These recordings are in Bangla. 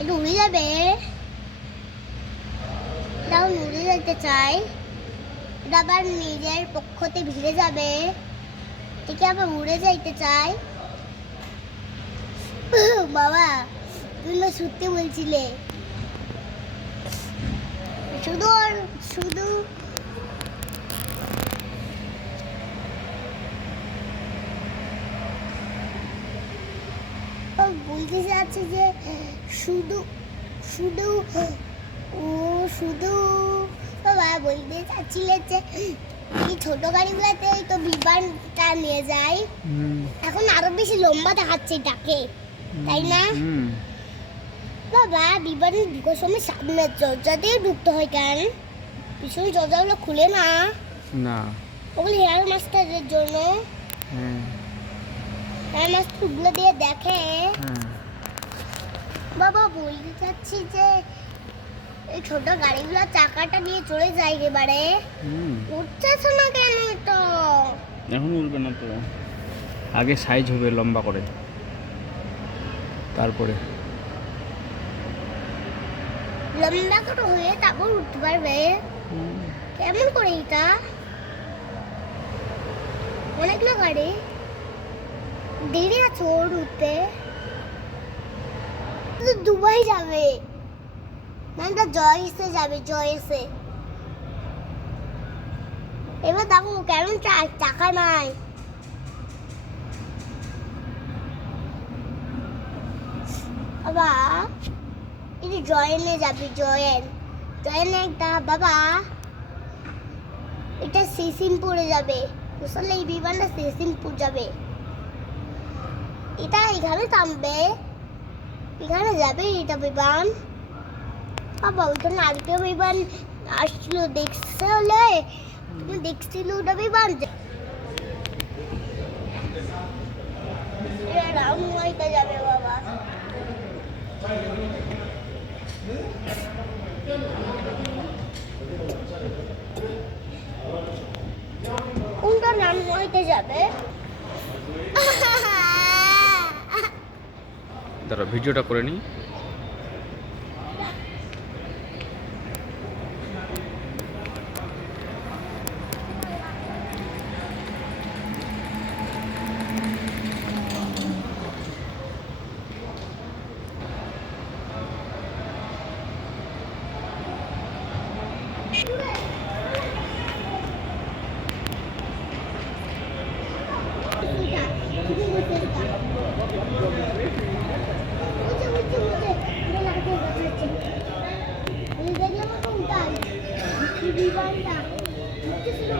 একটু উড়ে যাবে, এটাও উড়ে যেতে চাই, এটা আবার নিজের পক্ষতে ভিড়ে যাবে, একে আবার উড়ে যাইতে চাই। বাবা তুমি না সত্যি বলছিলে, শুধু আর শুধু বলতে চাচ্ছে যে শুধু শুধু ও শুধু বাবা বলতে চাচ্ছিলে যে এই ছোট গাড়িগুলোতে তো বিমানটা নিয়ে যায়, এখন আরো বেশি লম্বা দেখাচ্ছে এটাকে, তাই না? বাবা বিমানে ঢুকার সময় সামনের দরজা দিয়ে ঢুকতে হয় কেন? পিছনের দরজাগুলো খুলে না? না, ওগুলো হেয়ার মাস্টারের জন্য। হেয়ার মাস্টারগুলো দিয়ে দেখে। বাবা বলতে চাচ্ছি যে এই ছোট গাড়িগুলো চাকাটা নিয়ে চলে যায় এবারে, উঠতেছ না কেন? তো এখন উঠবে না তো, আগে সাইজ হবে লম্বা করে, তারপরে লম্বা করে হয়ে তারপর উঠতে পারবে। কেমন করে এটা? অনেকগুলো গাড়ি, দেরি আছে ওর উঠতে। দুবাই যাবে না, এটা জয়েসে যাবে, জয়েসে। এবার দেখো কেমন টাকা নাই। বাবা এই জয়েনে যাবে, জয়েনে একটা বাবা এটা সিসিমপুরে যাবে, আসলে এই বিমানটা সিসিমপুর যাবে, এটা এখানে থামবে, এখানে যাবে এটা বিমান। বাবা ওইখানে আরেকটা বিমান আসছিল, দেখছে হলে তুমি দেখছিল ওটা বিমান রাউন্ড যাবে। বাবা কোনটা নাম হইতে যাবে? দাঁড়া ভিডিওটা করে নিই।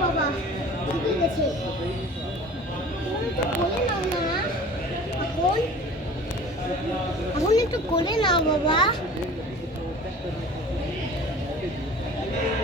বাবা ঠিক আছে, এখন একটু কোলে নাও বাবা।